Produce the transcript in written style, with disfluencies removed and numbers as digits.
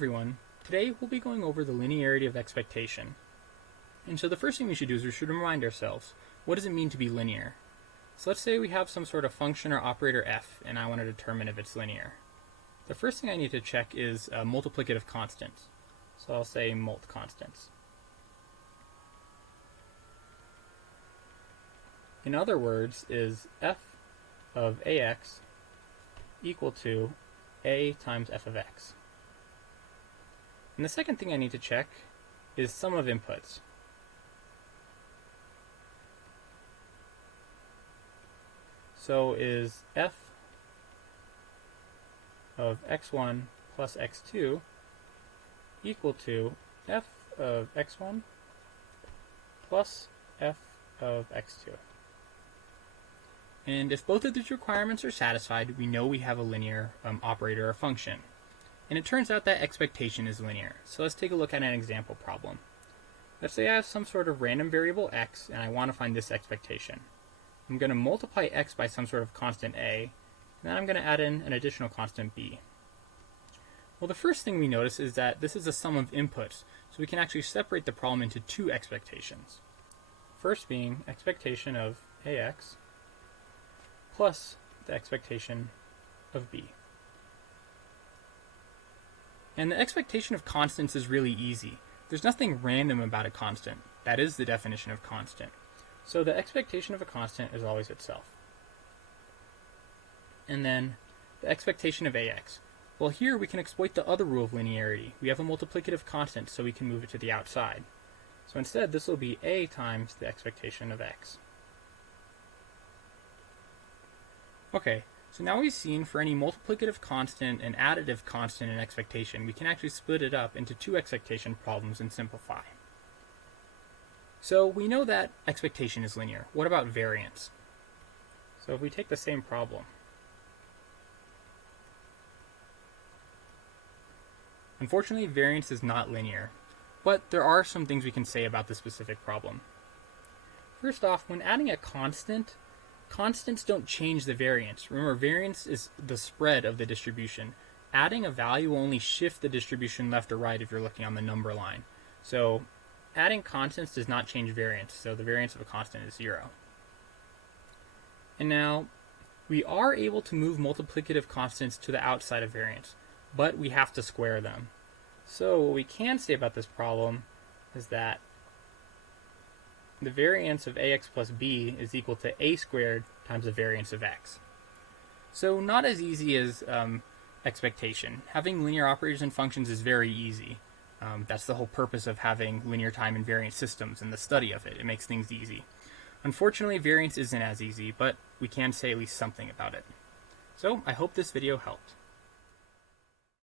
everyone. Today we'll be going over the linearity of expectation. And so the first thing we should do is we should remind ourselves, what does it mean to be linear? So let's say we have some sort of function or operator f, and I want to determine if it's linear. The first thing I need to check is multiplicative constants. So I'll say mult constants. In other words, is f of ax equal to a times f of x. And the second thing I need to check is sum of inputs. So is f of x1 plus x2 equal to f of x1 plus f of x2. And if both of these requirements are satisfied, we know we have a linear operator or function. And it turns out that expectation is linear. So let's take a look at an example problem. Let's say I have some sort of random variable x, and I want to find this expectation. I'm going to multiply x by some sort of constant a, and then I'm going to add in an additional constant b. Well, the first thing we notice is that this is a sum of inputs, so we can actually separate the problem into two expectations. First being expectation of ax plus the expectation of b. And the expectation of constants is really easy. There's nothing random about a constant. That is the definition of constant. So the expectation of a constant is always itself. And then the expectation of ax. Well, here we can exploit the other rule of linearity. We have a multiplicative constant, so we can move it to the outside. So instead, this will be a times the expectation of x. Okay, so now we've seen for any multiplicative constant and additive constant in expectation, we can actually split it up into two expectation problems and simplify. So we know that expectation is linear. What about variance? So if we take the same problem, unfortunately variance is not linear, but there are some things we can say about this specific problem. First off, when adding a constant, constants don't change the variance. Remember, variance is the spread of the distribution. Adding a value will only shift the distribution left or right if you're looking on the number line. So adding constants does not change variance, so the variance of a constant is 0. And now, we are able to move multiplicative constants to the outside of variance, but we have to square them. So what we can say about this problem is that the variance of ax plus b is equal to a squared times the variance of x. So not as easy as expectation. Having linear operators and functions is very easy. That's the whole purpose of having linear time invariant systems and the study of it. It makes things easy. Unfortunately, variance isn't as easy, but we can say at least something about it. So I hope this video helped.